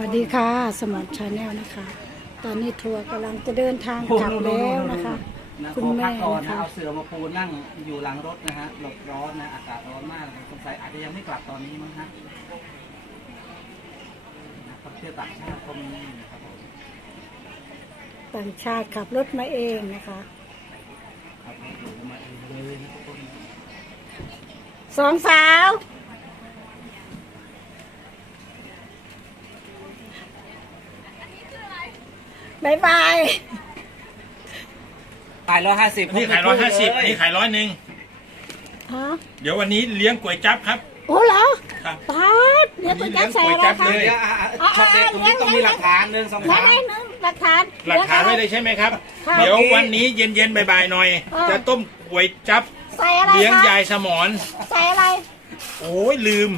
วัสดีค่ะ สมอนชาแนลนะคะ ตอนนี้ทัวร์กำลังจะเดินทางกลับแล้วนะคะ นะคุณขอแม่กก่อนนะนะคะ เอาเสือมาปูนั่งอยู่หลังรถนะฮะหลบร้อนนะอากาศร้อนมากนะสงสัยอาจจะยังไม่กลับตอนนี้มั้งฮะนะครับเที่ยวต่างชาติก็มีนะครับผมต่างชาติขับรถมาเองนะคะครับผมมาเองเลยนะทุกคนสองสาว บายบายขายร้อยห้าสิบนี่ขายร้อยห้าสิบนี่ขายร้อยหนึ่งฮะเดี๋ยววันนี้เลี้ยงก๋วยจั๊บครับ โอ้เหรอครับปาดเดี๋ยวไปจับใส่อะไรเลี้ยงก๋วยจั๊บคะเลยเดี๋ยวอะอะช็อตเด็ดตรงนี้ต้องมีหลักฐานหนึ่งสองไหนสาม ไหนหนึ่งหลักฐานหลักฐานไว้เลยใช่ไหมครับ ค่ะเดี๋ยววันนี้เย็นๆบ่ายๆหน่อย อ่า จะต้มก๋วยจั๊บใส่อะไรเลี้ยงคะยายสมอน ใส่อะไร โอ้ยลืม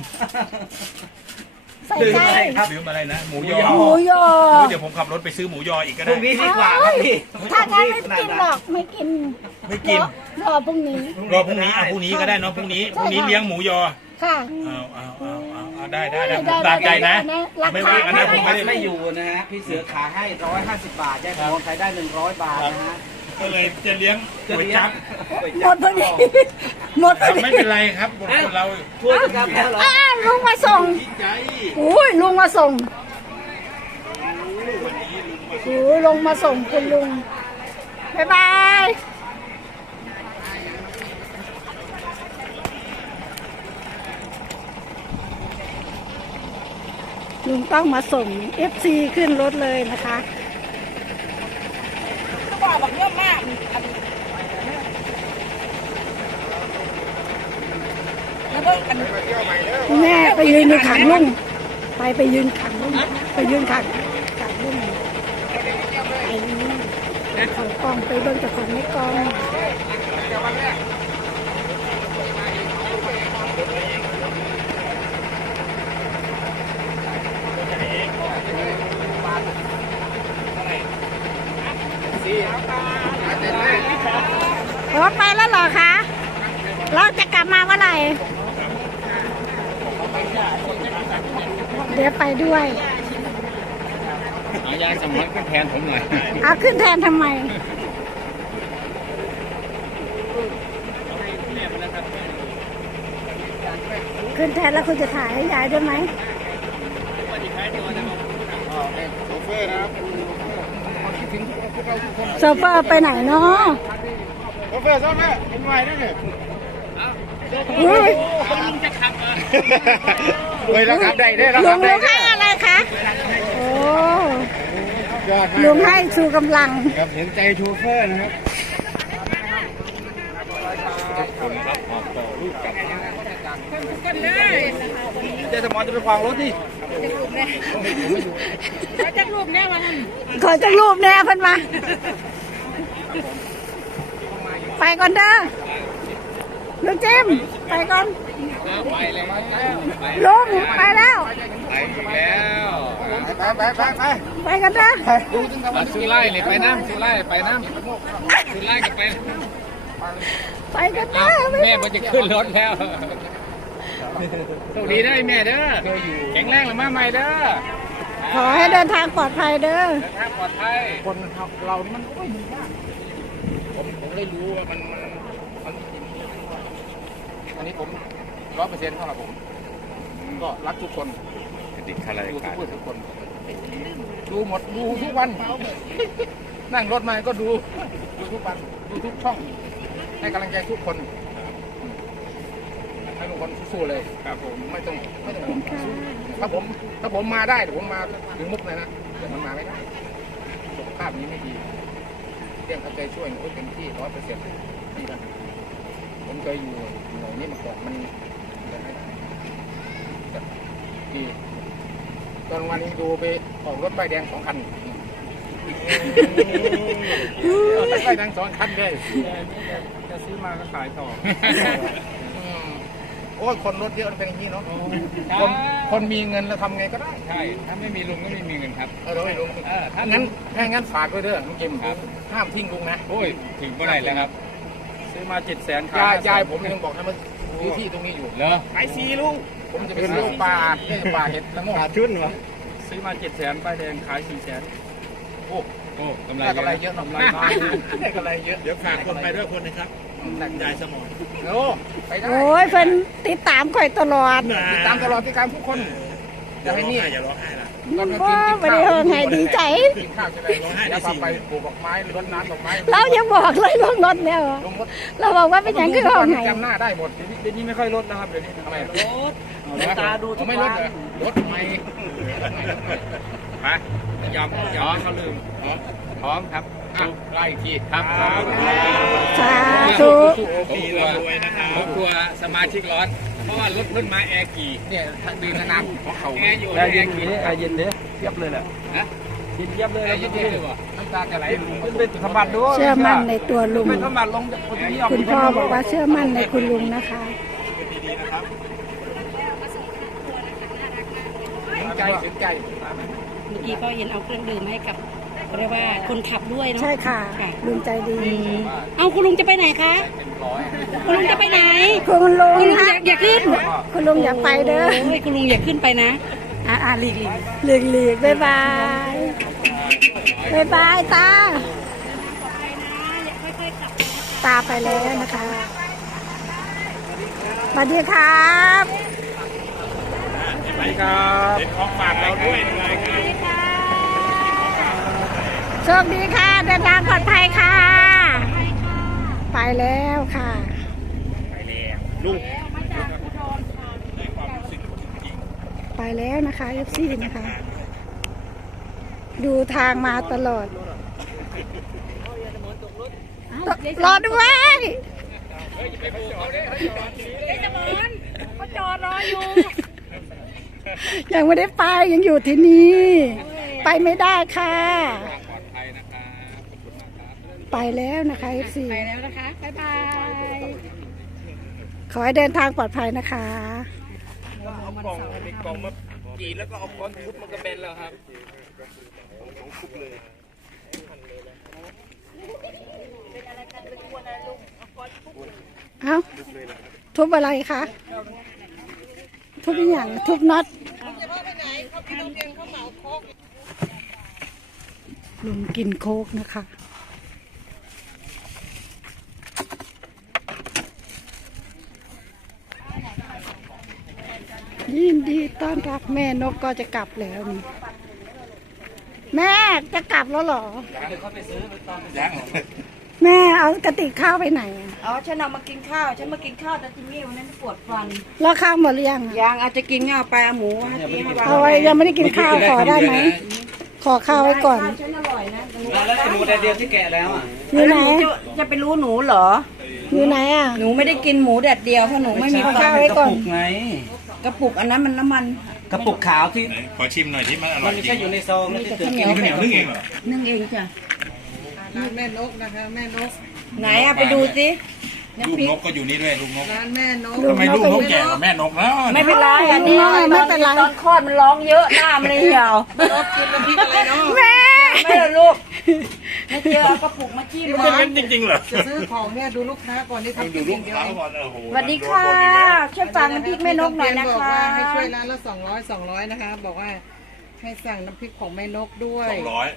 ใส่ลืมใจอะไรครับลืมอะไรนะ หมูยอหมูยอโอ้ยเดี๋ยวผมขับรถไปซื้อหมูยออีกก็พได้รุ่งนี้ดีกว่าครับพี่ถ้างั้นไม่ขนาดกินนั้นหรอกไม่กินไม่กินรอรอพรุ่งนี้ รอพรุ่งนี้เอาพรุ่งนี้ก็ได้เนาะพรุ่งนี้พรุ่งนี้เลี้ยงหมูยอค่ะ เอาเอาเอาเอาเอาได้ได้ได้ได้ตามใจนะ ได้ได้ไม่ว่ากันนะผมไม่ได้ไม่อยู่นะฮะพี่เสือขายให้ร้อยห้าสิบบาทยายทองขายได้หนึ่งร้อยบาทนะฮะก็เลยจะเลี้ยงก๋วยจั๊บหมดพอดี หมดพอดีไม่เป็นไรครับคนเราช่วยกันแล้วเหรออ้าวลุงมาส่งดีใจอุ้ยลุงมาส่งโอ้ยลุงมาส่งคุณลุงบ๊ายบายลุงต้องมาส่ง FC ขึ้นรถเลยนะคะแม่ ไปยืนในขังลุงไปไปยืนขังลุงไปยืนขังขังลุงไปนี่เขากล้องไปเบิ่งเจ้าของในกล้องรถไปแล้วเหรอคะ เราจะกลับมาเมื่อไหร่ ดี๋ยวไปด้วยเอายายสมอนขึ้นแทนผมหน่อยเอาขึ้นแทนทำไมขึ้นแทนแล้วคุณจะถ่ายให้ยายด้วยไหมโซเฟอร์ไปไหนเนาะโอเคซ้อมแม่เป็นไงนั่นเนี่ยอุ้ยเฮ้ยเราทำได้ได้เราลุงทำได้ลุงให้อะไรคะโอ้ลุงให้ชูกำลัง ครับเห็นใจชูเฟอร์นะครับเจสมอนจะไปควางรถดิขอจักรูปแน่เพิ่นมา ไปก่อนเด้อลุงเจมส์ไปก่อน ลุงไปแล้ว ไปแล้วไปไปไปไปไปกันเด้อสุไล่เลยไปน้ำสุไล่ไปน้ำสุไล่ก็ไปไปกันเด้อแม่มันจะขึ้นรถแล้วสวัสดีได้แม่เด้อแข็งแรงหรือมาใหม่เด้อขอให้เดินทางปลอดภัยเด้อทางปลอดภัยคนเรานี่มันโอ้ยมันยากผมผมได้รู้ว่ามันมันมันอันนี้ผม ร้อยเปอร์เซ็นต์สำหรับผม ก็รักทุกคนติดคาราดูทุกคนทุกคน ดูหมดดูทุกวัน นั่งรถมาก็ดู ดูทุกวัน ดูทุกช่อง ให้กำลังใจทุกคนให้ทุกคนสู้ๆเลย ครับผมไม่ต้องไม่ต้องห่วงถ้าผม ถ้าผมมาได้เดี๋ยวผมมาถึงมุกเลยนะแต่มันมาไม่ได้สุขภาพนี้ไม่ดีเรื่องเอาใจช่วยโอ้ยเต็มที่ร้อยเปอร์เซ็นต์นี่นะผมเคยอยู่หน่วยนี้มาก่อนมันแบบ ดีตอนวันนี้ดูไปออกรถใบแดงสองคันออกรถใบแดงสองคันเลยจะซื้อมาก็ขายต่ออืมโอ้ยคนรถเยอะมันเป็นอย่างนี้เนาะคนคนมีเงินแล้วทำไงก็ได้ ใช่ ถ้าไม่มีลุงก็ไม่มีเงินครับ เออเราไม่รู้เออถ้างั้นถ้างั้นฝากด้วยเด้อน้องเกมครับ ห้ามทิ้งลุงนะ โอ้ย ถึงเมื่อไหร่แล้วครับ ซื้อมาเจ็ดแสนยายยายผมยังบอกให้มันซื้อที่ตรงนี้อยู่ เหรอขายซีลุง ผมจะไปซื้อปลาเอ้ยปลาเห็ดละโงกชุดเหรอซซื้อมาเจ็ดแสนป้ายแดงขายสี่แสนโอ้โอ้กำไรได้กำไรเยอะกำไรมากเลยได้กำไรเยอะเดี๋ยวฝากคนไปด้วยคนนะครับยายสมองโอ้ไปได้โอ้ยเพิ่นติดตามข่อยตลอดติดตามตลอดที่การทุกคนอย่าให้นี่อย่าร้องไห้ล่ะว้าไม่ได้เฮิงให้ดีใจกินข้าวจะได้ร้องไห้แล้วพาไปปลูกดอกไม้รดน้ำดอกไม้เรายังบอกเลยลงรถแล้วอะลงรถเราบอกว่าเป็นอย่างคือห้องไหนจำหน้าได้หมดเดี๋ยวนี้ไม่ค่อยลดนะครับเดี๋ยวนี้ทำไม รถตาดูทุกไม่วัรถนเหรอรถไม่ไปยอมยอมให้เขาลืมพร้อมครับอะไล่อีกทีครับสาธุดีเรารวยนะครับผมกลัวสมาชิกร้อน เพราะว่ารถเพิ่นมาแอร์กี่เนี่ยถ้าดื่มนานๆของเขาแอร์อยู่แอร์เย็นกี่แอร์เย็นเด้เทียบเลยแหละนะเย็นเทียบเลยแอร์เย็นๆเลยวะน้ำตาจะไหลเป็นเป็นธรรมบัตรด้วยเชื่อมั่นในตัวลุง เป็นธรรมบัตรลงจากคนที่ยอม คุณพ่อบอกว่าเชื่อมั่นในคุณลุงนะคะ ถึง ใจถึงใจเมื่อกี้ก็เห็นเอาเครื่องดื่มให้กับเรียกว่าคนขับด้วยเนาะใช่ค่ะลุงใจดีอืมเอาคุณลุงจะไปไหนคะคุณลุงจะไปไหนคุณลุงคุณลุงนะอยากอยากขึ้นคุณลุงอยากไปเด้อโอ้ยคุณลุงอยากขึ้นไปนะอ่าอ่าหลีกหลีกหลีกหลีกบ๊ายบายบ๊ายบายตาตาไปแล้วนะคะสวัสดีครับ สวัสดีครับเป็นของฝากเราด้วยเลยครับโชคดีค่ะ เดินทางปลอดภัยค่ะ ไปแล้วค่ะ ไปแล้วลุงไปแล้วนะคะเอฟซีนะคะ ดูทางมาตลอดรอด้วย เขาจอดรออยู่ ยังไม่ได้ไปยังอยู่ที่นี่ ไปไม่ได้ค่ะ ไปแล้วนะคะเอฟซีไปแล้วนะคะบ๊ายบายขอให้เดินทางปลอดภัยนะคะเอากล่องมีกล่องมากีดแล้วก็เอาก้อนทุบมันก็เป็นแล้วครับเอ้าทุบอะไรคะทุบอหย่างทุบน็อต ลุงกินโคกนะคะ ยินดีต้อนรับแม่นกก็จะกลับแล้วนี่แม่จะกลับแล้วเหรอ ยัง แม่เอากระติกข้าวไปไหนอะอ๋อฉันเอามากินข้าว ฉันมากินข้าวแต่จิมมี่วันนั้นปวดฟันแล้วข้าวหมดหรือยังอะยังอาจจะกินเงาไปเอาหมูให้ที่ให้วางเอาไว้ยังไม่ได้กินข้าวขอได้ไหมขอข้าวไว้ก่อนข้าวฉันอร่อยนะแล้วไอ้หมูแดดเดียวที่แกะแล้วอะอยู่ไหนจะจะไปรู้หนูเหรอ อยู่ไหนอะหนูไม่ได้กินหมูแดดเดียวเพราะหนูไม่มีเอาฟัข้าวนไว้ก่อนกระปุกไงกระปุกอันนั้นมันน้ำมันกระปุกขาวที่ไหนขอชิมหน่อยที่มันอร่มัอนยไม่จริใช่งอยู่ในซองนะที่ตื่นกินข้าวเหนียวนึ่งเองเหรอนึ่งเองจ้ะ แม่นกนะคะแม่นก ไหนอะไปดูสิลูกน้ำพริกนกก็อยู่นี่ด้วยลูกนกร้านแม่นกลูกทำไมนลูกกก็นอกยู่แก่กว่าแม่นกแล้วไม่เป็นไรอันนี้ไม่เป็นไรตอนคลอดมันร้องเยอะหน้ามันเลยเหี่ยวแม่ไม่เหรอลูกไม่เจอเอากระปุกมาจิ้มเป็นงั้นจริงๆเหรอจะซื้อของเนี่ยดูลูกค้าก่อนที่ทำดูกินลูอกย่างเดียวค้าก่อนโอ้โหสวัสดีค่ะช่วยฟังน้ำพริกแม่นกหน่อยนะบอกคะว่าให้ช่วยร้านละสองร้อยสองร้อยนะคะ บอกว่าให้สั่งน้ำพริกของแม่นกด้วยสองร้อย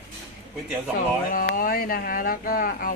ก๋วยเตี๋ยวสสอองงร้อยร้อยนะคะ แล้วก็เอา